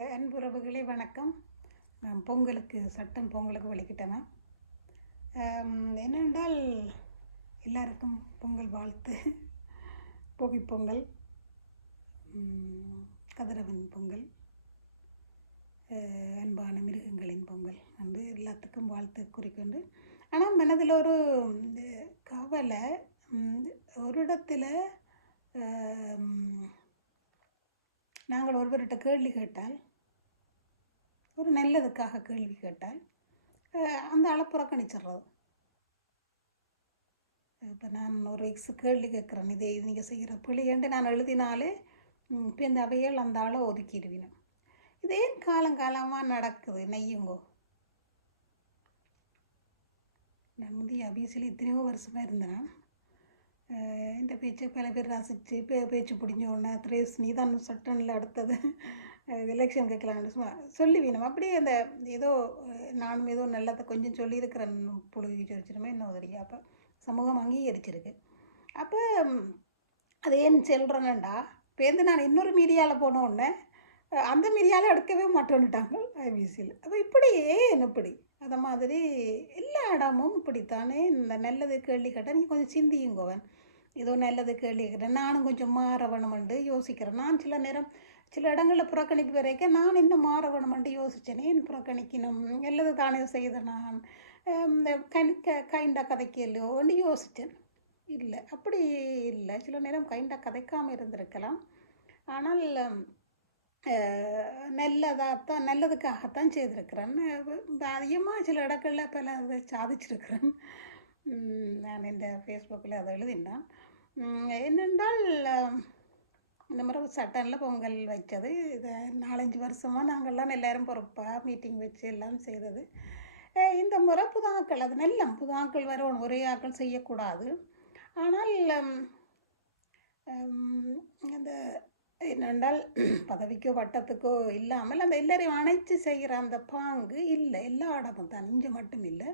அன்புறவுகளே வணக்கம். நான் பொங்கலுக்கு சட்டம் பொங்கலுக்கு வலிக்கிட்டேன் என்னென்றால் எல்லாருக்கும் பொங்கல் வாழ்த்து. போகி பொங்கல். கதிரவன் பொங்கல். அன்பான மிருகங்களின் பொங்கல். வந்து எல்லாத்துக்கும் வாழ்த்து குறிக்கொண்டு ஆனால் மனதில் ஒரு கவலை ஒரு இடத்துல நாங்கள் ஒருவர்கிட்ட கேள்வி கேட்டால் ஒரு நல்லதுக்காக கேள்வி கேட்டால் அந்த ஆளை புறக்கணிச்சிடுறது. இப்போ நான் ஒரு எக்ஸ் கேள்வி கேட்குறேன். இதே நீங்கள் செய்கிற பிள்ளைன்ட்டு நான் எழுதினாலே இப்போ இந்த அவையல் அந்த ஆளை ஒதுக்கிடுவினும் இது ஏன் காலங்காலமாக நடக்குது? நெய்யுங்கோ. நான் வந்து அபியசில் எத்தனையோ வருஷமாக இருந்தேன் இந்த பேச்சு பல பேர் ரசித்து பே பேச்சு பிடிஞ்ச உடனே த்ரேஸ் நீ தான் சட்டனில் அடுத்தது. எலெக்ஷன் கேட்கலான்னு சும்மா சொல்லி வேணும் அப்படியே அந்த ஏதோ நானும் ஏதோ நல்லதை கொஞ்சம் சொல்லியிருக்கிறேன் புழுகி வச்சுருமே இன்னும் தெரியும் அப்போ சமூகம் அங்கீகரிச்சிருக்கு. அப்போ அது ஏன் சொல்கிறேன்டா இப்போ நான் இன்னொரு மீடியாவில் போன உடனே அந்த மீடியாவில் எடுக்கவே மாட்டோன்னுட்டாங்க ஐபிசியில் அப்போ இப்படியே ஏன் இப்படி? அதை மாதிரி எல்லா இடமும் இப்படித்தானே இந்த நல்லது கேள்வி கேட்டால் நீங்கள் கொஞ்சம் சிந்தியுங்கோவன் ஏதோ நல்லது கேள்வி கேட்டேன் நானும் கொஞ்சம் மாற யோசிக்கிறேன். நான் சில நேரம் சில இடங்களில் புறக்கணிப்பு வரைக்கும் நான் இன்னும் மாற வேணுமென்ட்டு யோசித்தேனே என் புறக்கணிக்கணும்? நல்லது தானே செய்த நான். அஹ் இந்த கண் க கைண்டா கதைக்கலையோன்னு யோசித்தேன் இல்லை அப்படி இல்லை. சில நேரம் கைண்டாக கதைக்காமல் இருந்திருக்கலாம். ஆனால் நல்லதாகத்தான் நல்லதுக்காகத்தான் செய்திருக்கிறேன். அதிகமாக சில இடங்களில் பல இதை சாதிச்சிருக்கிறேன். நான் இந்த ஃபேஸ்புக்கில் அதை எழுதினான். என்னென்றால் மாதிரி சட்டனில் பொங்கல் வைச்சது. இதை நாலஞ்சு வருஷமாக நாங்கள்லாம் எல்லோரும் பொறுப்பாக மீட்டிங் வச்சு எல்லாம் செய்தது. இந்த முறை புதாக்கள் அது நல்ல புதாக்கள் வரணும் ஒரே ஆக்கள் செய்யக்கூடாது. ஆனால் அந்த என்னென்றால் பதவிக்கோ வட்டத்துக்கோ இல்லாமல் அந்த எல்லாரையும் அணைச்சி செய்கிற அந்த பாங்கு இல்லை. எல்லா இடமும் தான். இங்கே மட்டும் இல்லை.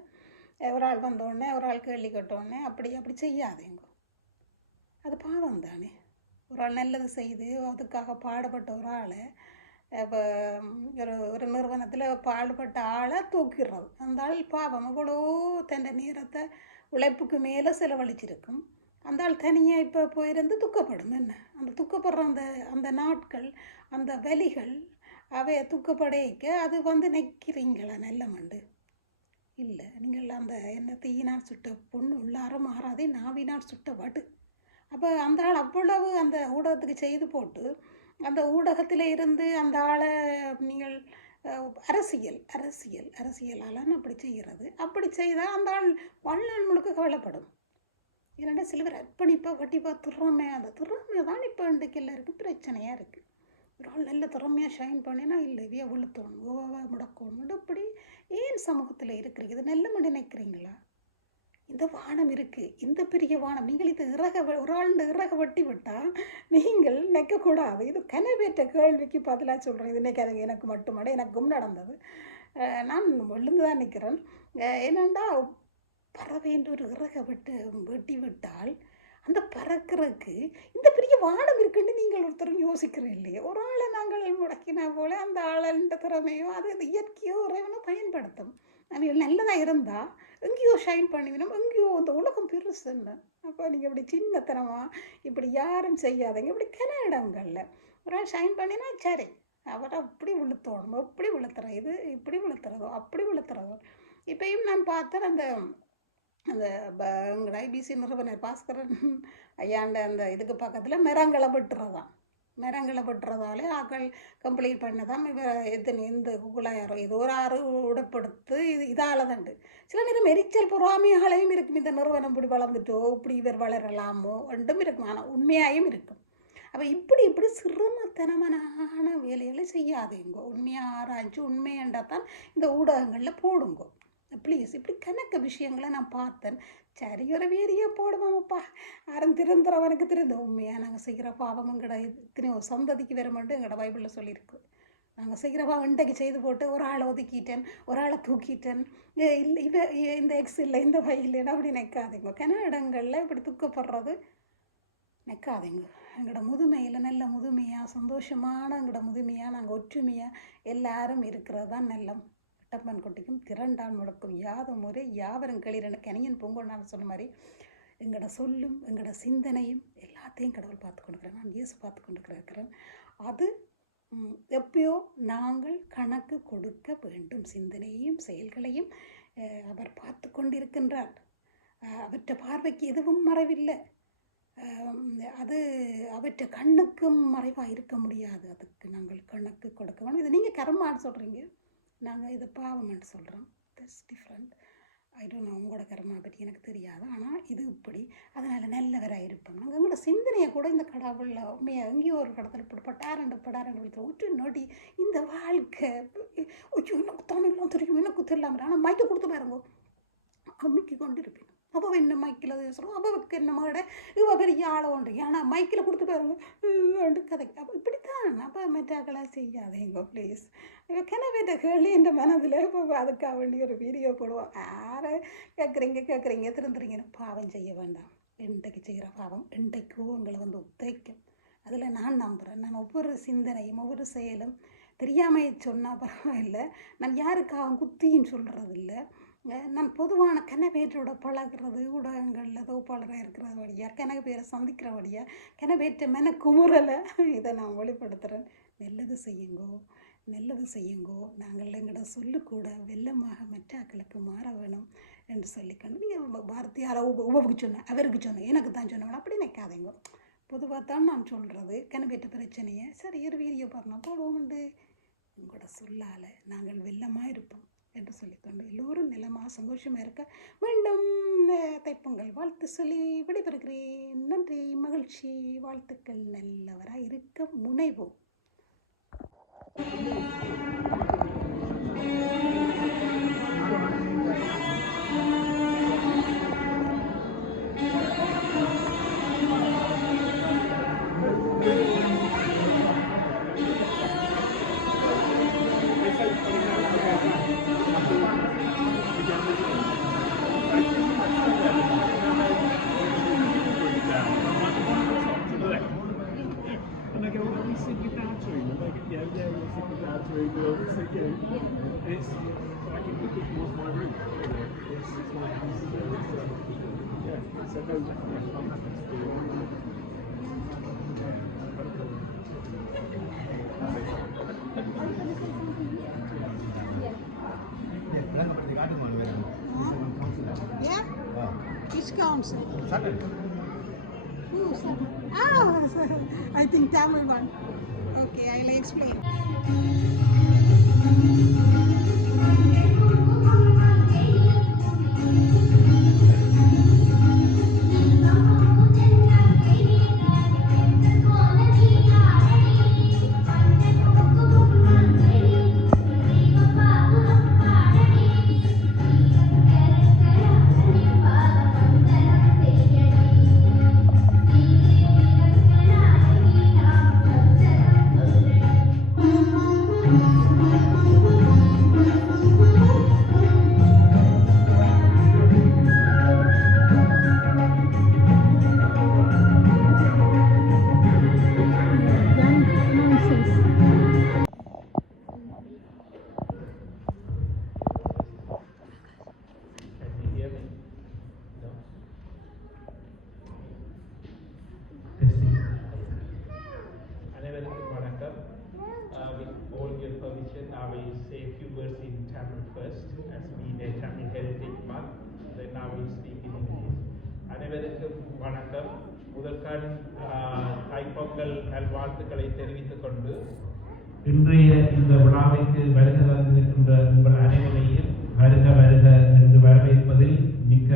ஒரு ஆள் வந்தோடனே ஒரு ஆள் கேள்வி கேட்டோடனே அப்படி அப்படி செய்யாதேங்க அது பாவம் தானே. ஒரு ஆள் நல்லது செய்து அதுக்காக பாடுபட்ட ஒரு ஆளை இப்போ ஒரு ஒரு நிறுவனத்தில் பாடுபட்ட ஆளை தூக்கிடுறது. அந்த ஆள் பாவம் அவ்வளோ தன் நேரத்தை உழைப்புக்கு மேலே செலவழிச்சிருக்கும். அந்த ஆள் தனியாக இப்போ போயிருந்து துக்கப்படும். என்ன? அந்த துக்கப்படுற அந்த அந்த நாட்கள் அந்த வலிகள் அவைய துக்கப்படைக்க அது வந்து நிற்கிறீங்களா நல்ல மண்டு. இல்லை நீங்கள் அந்த என்ன தீயினார் சுட்ட பொண்ணு உள்ளார மாறாதே நாவினார் சுட்ட வடு. அப்போ அந்த ஆள் அவ்வளவு அந்த ஊடகத்துக்கு செய்து போட்டு அந்த ஊடகத்தில் இருந்து அந்த ஆளை நீங்கள் அரசியல் அரசியல் அரசியலாலான்னு அப்படி செய்கிறது அப்படி செய்தால் அந்த ஆள் வாழ்நாள் முழுக்க கவலைப்படும். இரண்டா சில பேர் அர்ப்பணிப்பா வட்டிப்பா திறமை அந்த திறமை தான் இப்போ இன்றைக்கு எல்லாருக்கும் பிரச்சனையாக இருக்குது ஒரு ஆள் நல்ல திறமையாக ஷைன் பண்ணினா இல்லை இவைய விழுத்தணும் ஓவா முடக்கணும் இப்படி ஏன் சமூகத்தில் இருக்கிறீங்க? இது நல்ல மணி நினைக்கிறீங்களா? இந்த வானம் இருக்குது இந்த பெரிய வானம். நீங்கள் இது இறக ஒரு ஆள் இந்த இறக வெட்டி விட்டால் நீங்கள் நிற்கக்கூடாது. இது கனவேற்ற கேள்விக்கு பதிலாக சொல்கிறேன் இது இன்னைக்கு எனக்கு மட்டுமட எனக்கும் நடந்தது. நான் விழுந்து தான் நிற்கிறேன். என்னண்டா பறவை என்று ஒரு இறக விட்டு வெட்டி விட்டால் அந்த பறக்கிறதுக்கு இந்த பெரிய வானம் இருக்குன்னு நீங்கள் ஒருத்தரும் யோசிக்கிறேன் இல்லையே? ஒரு ஆளை நாங்கள் முடக்கினா போல அந்த ஆளன்ற திறமையோ அது இயற்கையோ இறைவனோ பயன்படுத்தும். நல்லதாக இருந்தால் எங்கேயோ ஷைன் பண்ணிவிடும் எங்கேயோ இந்த உலகம் பெருசுன்னு. அப்போ நீங்கள் இப்படி சின்னத்தனமாக இப்படி யாரும் செய்யாதீங்க. இப்படி கிண இடங்களில் ஒரு ஆள் ஷைன் பண்ணினா சரி அவரை அப்படி விழுத்தோணும் எப்படி விழுத்துற இது இப்படி விழுத்துறதோ அப்படி விழுத்துறதோ. இப்பயும் நான் பார்த்தேன் அந்த அந்த ப- எங்களோட ஐபிசி நிறுவனர் பாஸ்கரன் ஐயாண்ட அந்த இதுக்கு பக்கத்தில் மரங்களை விட்டுறதான். மரங்களை வெட்டுறதால ஆக்கள் கம்ப்ளீட் பண்ணதான் இவர் எத்தனை இந்த குழாயாரோ ஏதோ ஒரு ஆறு உடப்படுத்து இது இதால் தாண்டு சில நேரம் எரிச்சல் பொறாமையாலையும் இருக்கும். இந்த நிறுவனம் இப்படி வளர்ந்துட்டோ இப்படி இவர் வளரலாமோ ரெண்டும் இருக்கும். ஆனால் உண்மையாயும் இருக்கும். அப்போ இப்படி இப்படி சிறுமத்தனமான வேலைகளை செய்யாதேங்கோ. உண்மையாக ஆராய்ச்சி உண்மையண்டா தான் இந்த ஊடகங்களில் போடுங்கோ. ப்ளீஸ் இப்படி கணக்க விஷயங்களை நான் பார்த்தேன். சரி ஒரு வேறியே அப்பா. யாரும் திருந்துறவனுக்கு திருந்த. உண்மையாக நாங்கள் செய்கிற பாவமும் கிடையாது இத்தனையோ சந்ததிக்கு வர மட்டும் எங்களோட பைபிளில் சொல்லியிருக்கு நாங்கள் செய்கிற பாவம் இன்றைக்கு செய்து போட்டு ஒரு ஆளை ஒதுக்கிட்டேன் ஒரு ஆளை தூக்கிட்டேன். இல்லை இவ இந்த எக்ஸ் இல்லை இந்த வை இல்லைன்னா அப்படி நிற்காதீங்க கிண இடங்களில் இப்படி துக்கப்படுறது நிற்காதீங்க எங்களோட முதுமையில் நல்ல முதுமையாக சந்தோஷமான எங்களோட முதுமையாக நாங்கள் ஒற்றுமையாக எல்லாரும் இருக்கிறது தான் நல்லம். விட்டப்பன் குட்டிக்கும் திரண்டான் முழக்கும் யாத முறை யாவரும் களிரன்னு கனியன் பொங்கல் நான் சொன்ன மாதிரி எங்களோட சொல்லும் எங்களோட சிந்தனையும் எல்லாத்தையும் கடவுள் பார்த்து கொண்டிருக்கிறேன் நான் இயேசு பார்த்து கொண்டிருக்கிறேன் அது எப்பயோ நாங்கள் கணக்கு கொடுக்க வேண்டும். சிந்தனையையும் செயல்களையும் அவர் பார்த்து கொண்டிருக்கின்றார் அஹ், அவற்றை பார்வைக்கு எதுவும் மறைவில்லை. அது அவற்றை கண்ணுக்கும் மறைவாக இருக்க முடியாது. அதுக்கு நாங்கள் கணக்கு கொடுக்க வேணும். இது நீங்கள் கர்மான்னு சொல்கிறீங்க நாங்கள் இதை பாவம்னு சொல்கிறோம் this different I don't know கர்மா பற்றி எனக்கு தெரியாது. ஆனால் இது இப்படி. அதனால் நல்லவராக இருப்பாங்க நாங்கள் எங்களோட சிந்தனையை கூட இந்த கடவுளில் உண்மையாக எங்கேயோ ஒரு கடத்தில் இப்படி பட்டாரண்டு படாரண்டு விழுத்து ஒற்று நொடி இந்த வாழ்க்கை. ஐயோ எனக்கு தமிழ்லாம் தெரியும். எனக்கு தெரியலாம் ஆனால் மைக்கை கொடுத்து பாருங்க. அம்மிக்கு கொண்டு இருப்பேன் அப்போ என்ன மைக்கில் பேசுகிறோம் அப்பாவுக்கு என்ன மாட? இவ பெரிய ஆளை ஒன்று. ஏன்னா மைக்கில் கொடுத்து பாருங்க. ரெண்டு கதை. அப்போ இப்படித்தான். அப்போ மெட்டாக்கெல்லாம் செய்யாதேங்க ப்ளீஸ் இவ கிணவேட்ட கேள்வி என்ற மனதில் இப்போ அதுக்காக வேண்டிய ஒரு வீடியோ போடுவோம். யாரை கேட்குறீங்க கேட்குறீங்க திருந்துறீங்கன்னு பாவம் செய்ய வேண்டாம். இன்றைக்கு செய்கிற பாவம் இன்றைக்கும் உங்களை வந்து உத்தைக்கும் அதில் நான் நம்புகிறேன் நான் ஒவ்வொரு சிந்தனையும் ஒவ்வொரு செயலும் தெரியாமல் சொன்னால் பரவாயில்லை. நான் யாருக்காக குத்தின்னு சொல்கிறதில்ல நான் பொதுவான கனவேற்றோட பழகிறது ஊடகங்களில் தொகுப்பாளராக இருக்கிறது வழியாக கனக பேரை சந்திக்கிற வழியாக கனவேற்ற மென குமுறலை இதை நான் வெளிப்படுத்துகிறேன் நல்லது செய்யுங்கோ நல்லது செய்யுங்கோ நாங்கள் எங்களோட சொல்லு கூட வெள்ளமாக மற்றாக்களுக்கு மாற வேணும் என்று சொல்லிக்கணும் நீங்கள் வார்த்தையார உபவுக்கு சொன்னேன் அவருக்கு சொன்னேன் எனக்கு தான் சொன்னேன் அப்படி நிற்காதீங்க பொதுவாக தான் நான் சொல்கிறது கனவேற்ற பிரச்சனையை சரி ஒரு வீடியோ பாருங்கள் போடுவோம்ண்டு உங்களோட சொல்லால் நாங்கள் வெள்ளமாக இருப்போம். என்று சொல்லிக்கொண்டு எல்லோரும் நிலமாக சந்தோஷமாக இருக்க மீண்டும் தைப்பொங்கல் வாழ்த்து சொல்லி விடைபெறுகிறேன். நன்றி மகிழ்ச்சி வாழ்த்துக்கள் நல்லவராக இருக்க முனைவோம். very you it's, I can was my room. It's, it's my house. So, it's, um, yeah, I'm happy to do Which council? Oh, I think Tamil one. Okay, I'll explain.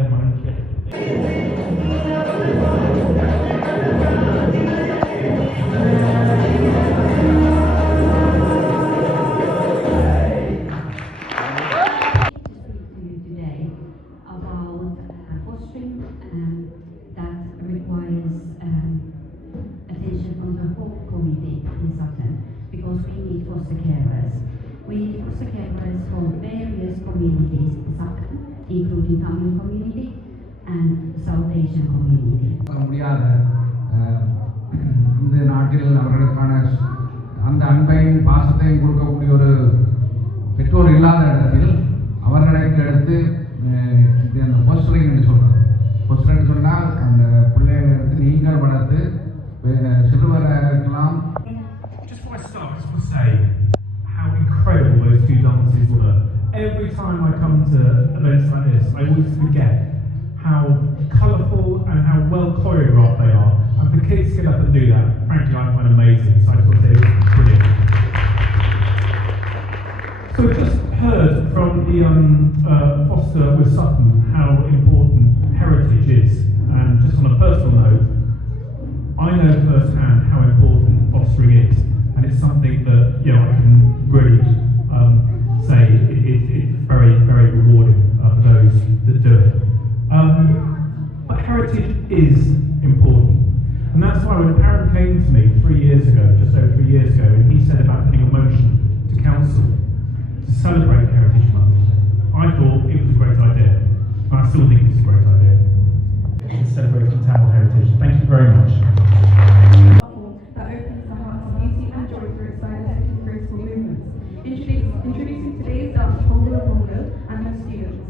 மிக்க மகிழ்ச்சி பாசத்தையும் கொடுக்கக்கூடிய ஒரு பெற்றோர் இல்லாத இடத்தில் அவர்களுக்கு அடுத்து அஹ், இது அந்த பொஸ்டரிங் என்று சொல்கிறது பொஸ்டரிங் சொன்னால் அந்த பிள்ளைகளை எடுத்து நீங்கள் வளர்த்து அஹ், சிறுவர்களுக்கெல்லாம் Just before I start, I just want to say how incredible those two dances were. Every time I come to events like this, I always forget how colourful and how well choreographed they are. And for kids to get up and do that, frankly, I find amazing. So I just want to is important, and that's why when a parent came to me three years ago, just over three years ago, and he said about putting a motion to council to celebrate Heritage Month, I thought it was a great idea, and I still think it's a great idea. Celebrating Tamil heritage. Thank you very much. that opens the hearts of beauty and joy through its stylistic and graceful movements. Introduce, introducing today's dance, Pongolo Pongolo, and her students.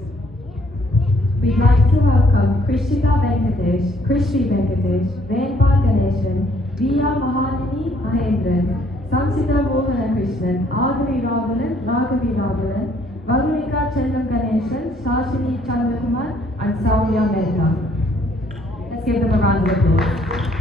We'd like to welcome Krishika Venkatesh, Krishri Venkatesh, Venpa Ganeshan, Via Mahalini Mahendran, Samsita Mohana Krishnan, Adri Raghunan, Raghavi Raghunan, Varulika Chellam Ganeshan, Sashini Chandrakumar, and Saurya Mehta. Let's give them a round of applause.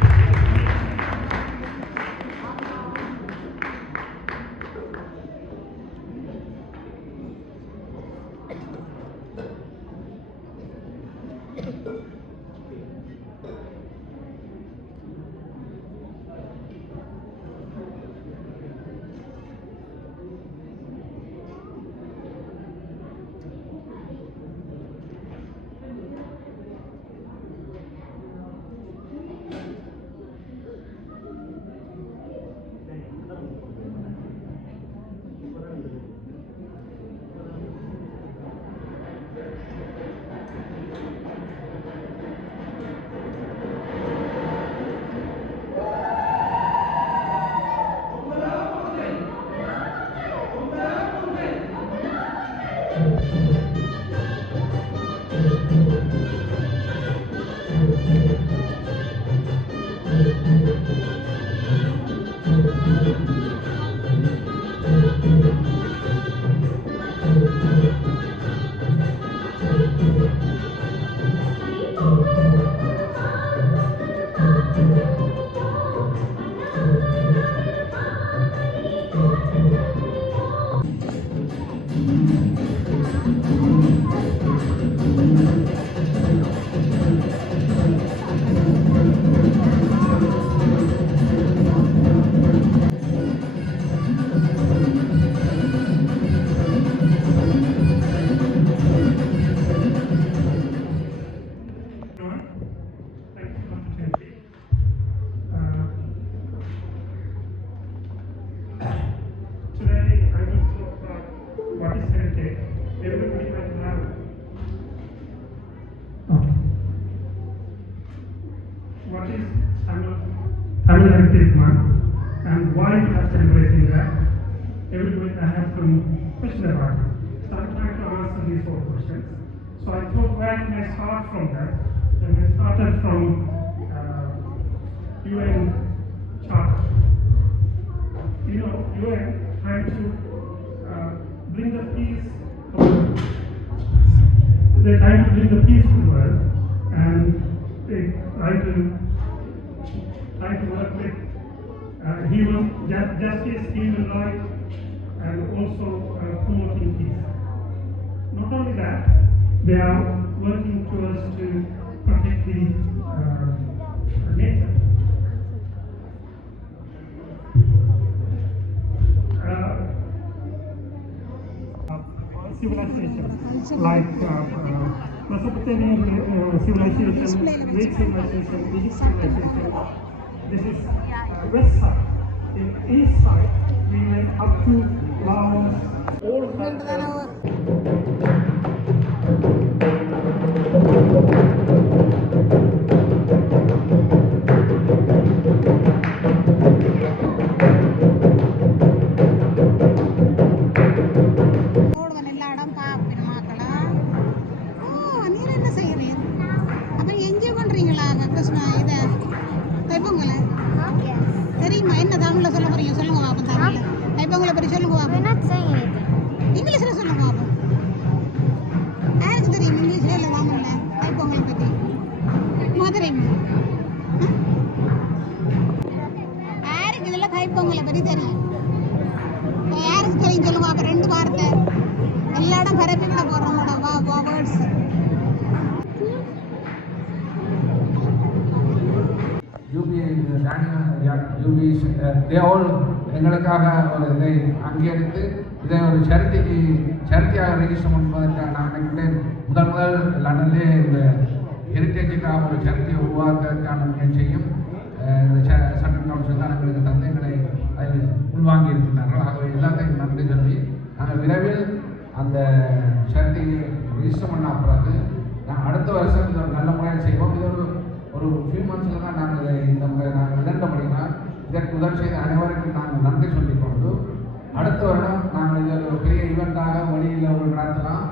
I question about it. So I'm trying to answer these four questions. So I thought where can I start from that? And I started from uh, UN Charter. You know, UN trying to uh, bring the peace. They're trying to bring the peace to the world, and they try to try to work with uh, human ju- justice, human rights, and also uh, promoting peace. Not only that, they are working towards to protect the uh, nature. Uh, like uh, uh, Mesopotamian uh, civilization, Greek civilization, Egypt civilization. This is west side. In east side, we went up to en யாருக்கு இதில் தைப்பொங்கலை பற்றி தெரியும் யாருக்கு தெரியும் சொல்லுவா அப்ப ரெண்டு வார்த்தை. எல்லா இடம் பரப்பி விட போடுறோமோட வா வா வேர்ட்ஸ் யூபி யூபி தே ஆல் எங்களுக்காக ஒரு இதை அங்கீகரித்து இதை ஒரு சரித்திக்கு சரித்தியாக ரெஜிஸ்டர் பண்ணுவதற்காக நான் நினைக்கிறேன் முதல் முதல் லண்டன்லே இந்த ஹெரிட்டேஜுக்காக ஒரு சரித்தியை உருவாக்குவதற்கான முயற்சியும் சட்டம் கவுன்சில் தான் எங்களுக்கு தந்து எங்களை அதில் உள்வாங்கி இருக்கின்றார்கள் ஆகவே எல்லாத்தையும் நன்றி சொல்லி நாங்கள் விரைவில் அந்த சரித்தியை ரெஜிஸ்டர் பண்ண பிறகு நான் அடுத்த வருஷம் இதை ஒரு நல்ல முறையில் செய்வோம் இது ஒரு ஒரு ஃபியூ மந்த்ஸில் தான் நாங்கள் இதை இந்த முறை நாங்கள் இழந்த முடியுமா இதற்கு உதவி செய்த அனைவருக்கும் நாங்கள் நன்றி சொல்லிக் கொண்டு அடுத்த வருடம் நாங்கள் இதை ஒரு பெரிய ஈவெண்ட்டாக வழியில் ஒரு நடத்தலாம்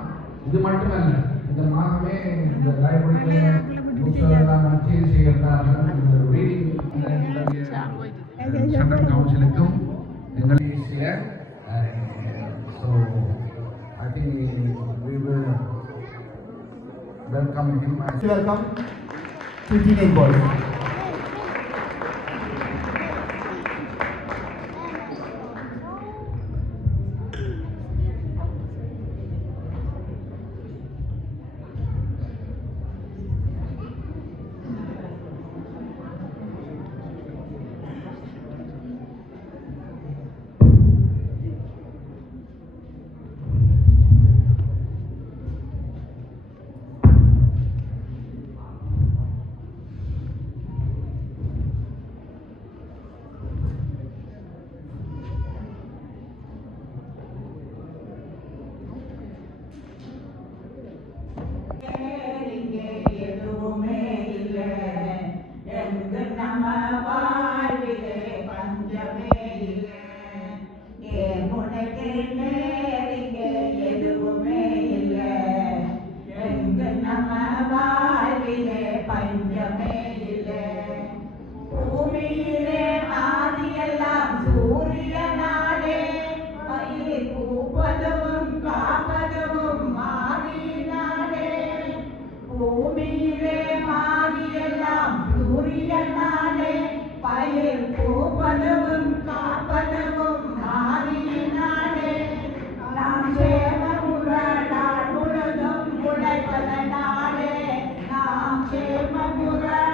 இது மட்டுமல்ல இந்த மாதமே இந்த லைப்ரரியில் புக்ஸ் எல்லாம் வச்சு செய்கிறார்கள் இந்த ரீடிங் சென்ட்ரல் கவுன்சிலுக்கும் எங்களுக்கு so I think we will welcome him as Welcome to Teenage Matimaguran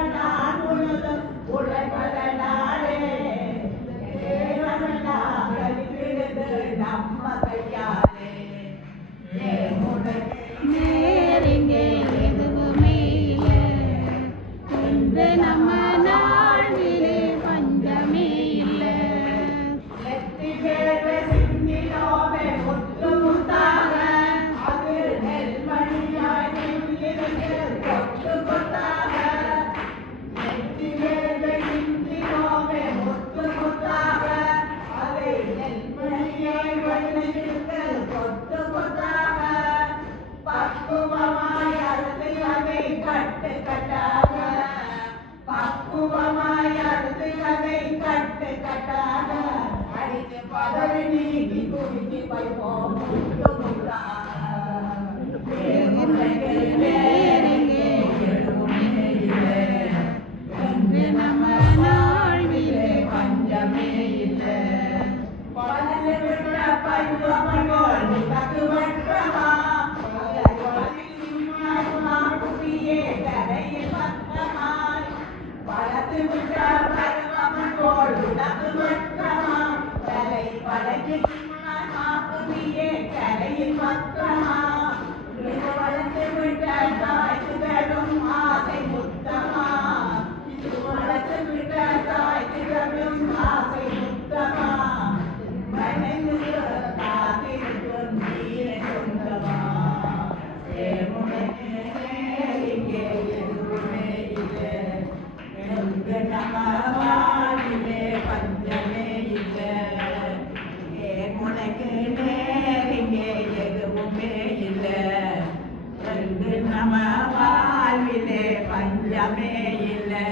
கரையில் மக்கள் மேலே இல்லை